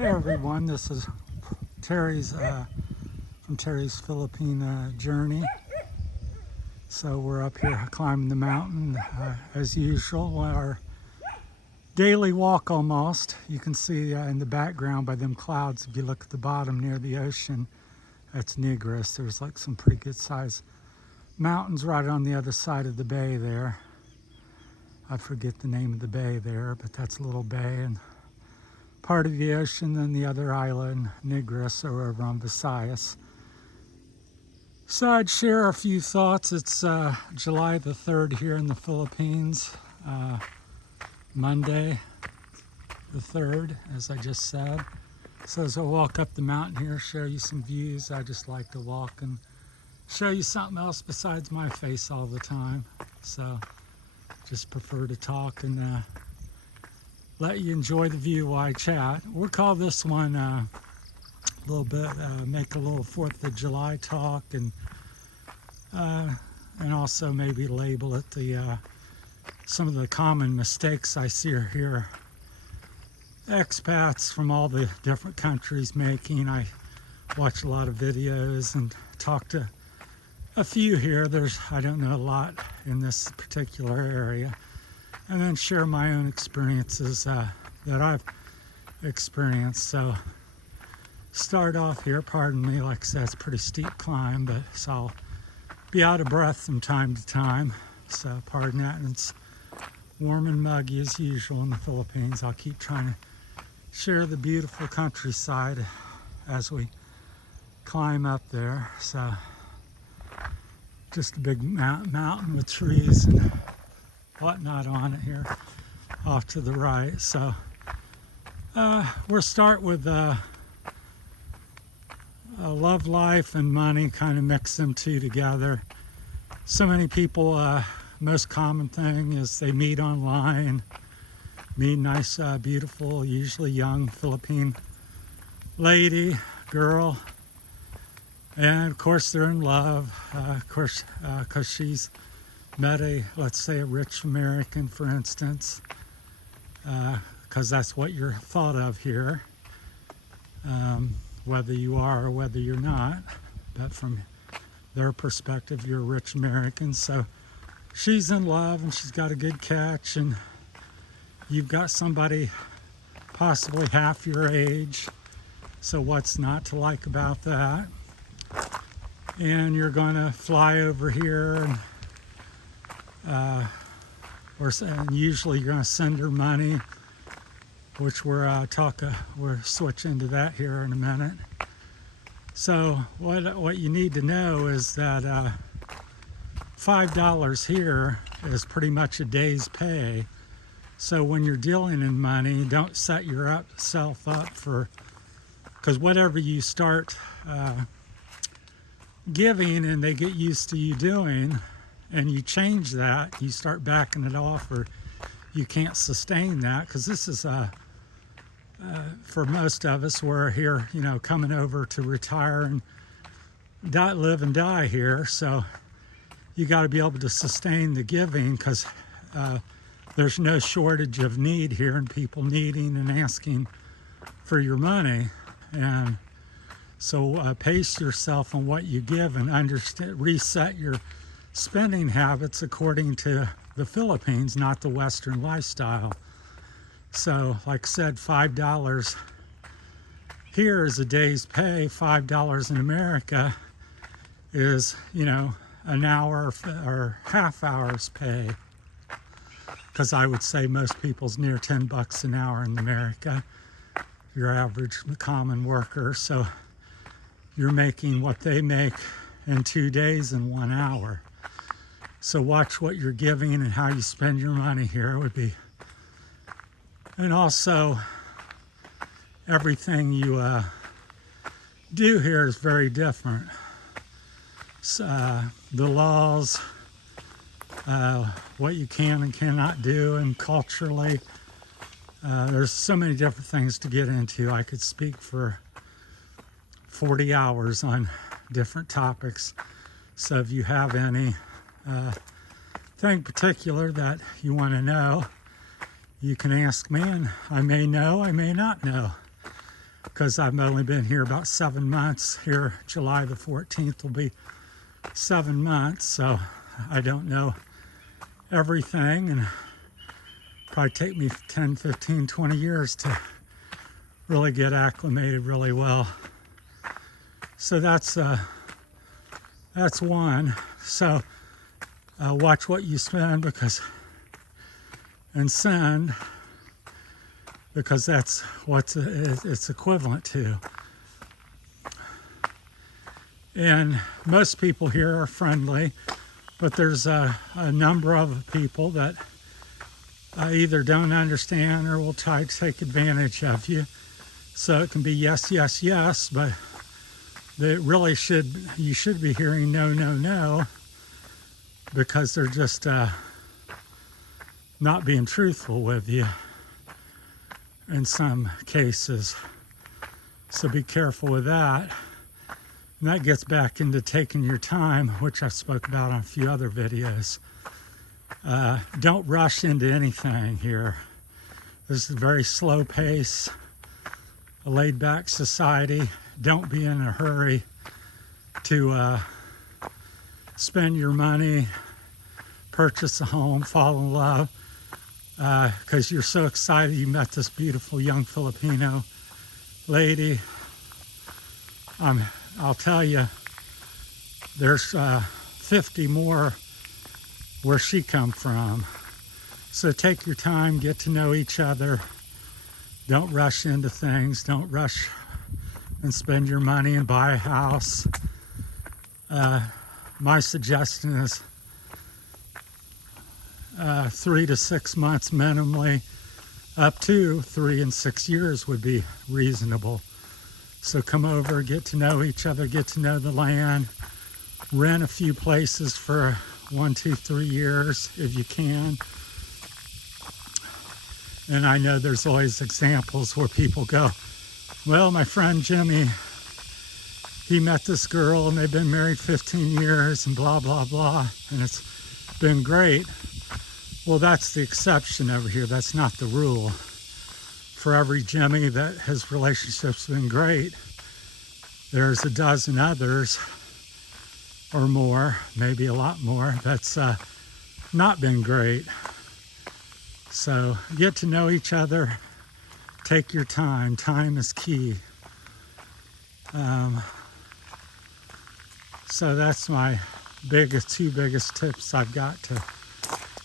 Hey everyone, this is Terry's from Terry's Philippine journey. So we're up here climbing the mountain as usual. Our daily walk almost. You can see in the background by them clouds, if you look at the bottom near the ocean, that's Negros. There's like some pretty good sized mountains right on the other side of the bay there. I forget the name of the bay there, but that's a little bay and part of the ocean. Then the other island, Negros, or over on Visayas. So I'd share a few thoughts. It's July the 3rd here in the Philippines, Monday the 3rd, as I just said. So as I walk up the mountain here, show you some views. I just like to walk and show you something else besides my face all the time. So just prefer to talk and let you enjoy the view while I chat. We'll call this one a little bit, make a little 4th of July talk, and also maybe label it the some of the common mistakes I see here expats from all the different countries making. I watch a lot of videos and talk to a few here. I don't know a lot in this particular area. And then share my own experiences that I've experienced. So start off here, pardon me, like I said, it's a pretty steep climb, but so I'll be out of breath from time to time. So pardon that. And it's warm and muggy as usual in the Philippines. I'll keep trying to share the beautiful countryside as we climb up there. So just a big mountain with trees and whatnot on it here off to the right. So we'll start with love life and money, kind of mix them two together. So many people, most common thing is they meet online, meet nice, beautiful, usually young Philippine lady, girl, and of course they're in love, of course, because she's met let's say a rich American, for instance, because that's what you're thought of here, whether you are or whether you're not. But from their perspective, you're a rich American. So she's in love and she's got a good catch, and you've got somebody possibly half your age. So what's not to like about that? And you're going to fly over here, and usually you're going to send her money, which we're switch into that here in a minute. So what you need to know is that $5 here is pretty much a day's pay. So when you're dealing in money, don't set yourself up for, because whatever you start giving and they get used to you doing, and you change that, you start backing it off, or you can't sustain that, because this is for most of us, we're here, coming over to retire and live and die here. So you got to be able to sustain the giving, because there's no shortage of need here and people needing and asking for your money. And so pace yourself on what you give and reset your spending habits according to the Philippines, not the Western lifestyle. So like I said, $5 here is a day's pay. $5 in America is, an hour or half hour's pay. Because I would say most people's near $10 an hour in America, your average common worker. So you're making what they make in 2 days in 1 hour. So watch what you're giving and how you spend your money here would be. And also, everything you do here is very different. So, the laws, what you can and cannot do, and culturally, there's so many different things to get into. I could speak for 40 hours on different topics. So if you have any thing particular that you want to know, you can ask me, and I may know, I may not know. because I've only been here about 7 months. Here, July the 14th will be 7 months, so I don't know everything, and probably take me 10, 15, 20 years to really get acclimated really well. So that's one. So watch what you spend and send, because that's what it's equivalent to. And most people here are friendly, but there's a number of people that either don't understand or will try to take advantage of you. So it can be yes, yes, yes, but you should be hearing no, no, no, because they're just not being truthful with you in some cases. So be careful with that. And that gets back into taking your time, which I've spoke about on a few other videos. Don't rush into anything here. This is a very slow pace, a laid back society. Don't be in a hurry to spend your money, purchase a home, fall in love, because you're so excited you met this beautiful young Filipino lady. I'll tell you, there's 50 more where she come from. So take your time, get to know each other. Don't rush into things. Don't rush and spend your money and buy a house. My suggestion is 3 to 6 months minimally, up to 3 and 6 years would be reasonable. So come over, get to know each other, get to know the land, rent a few places for 1, 2, 3 years if you can. And I know there's always examples where people go, well, my friend Jimmy, he met this girl and they've been married 15 years and blah, blah, blah, and it's been great. Well, that's the exception over here. That's not the rule. For every Jimmy that his relationship's been great, there's a dozen others or more, maybe a lot more, that's not been great. So get to know each other. Take your time. Time is key. So that's my two biggest tips I've got to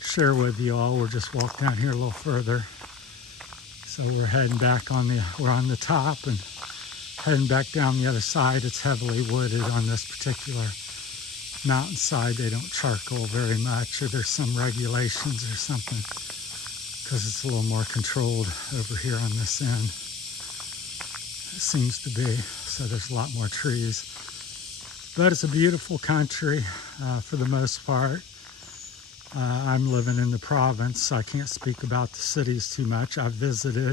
share with you all. We'll just walk down here a little further. So we're heading back we're on the top and heading back down the other side. It's heavily wooded on this particular mountainside. They don't charcoal very much, or there's some regulations or something, because it's a little more controlled over here on this end. It seems to be. So there's a lot more trees. But it's a beautiful country for the most part. I'm living in the province, so I can't speak about the cities too much. I've visited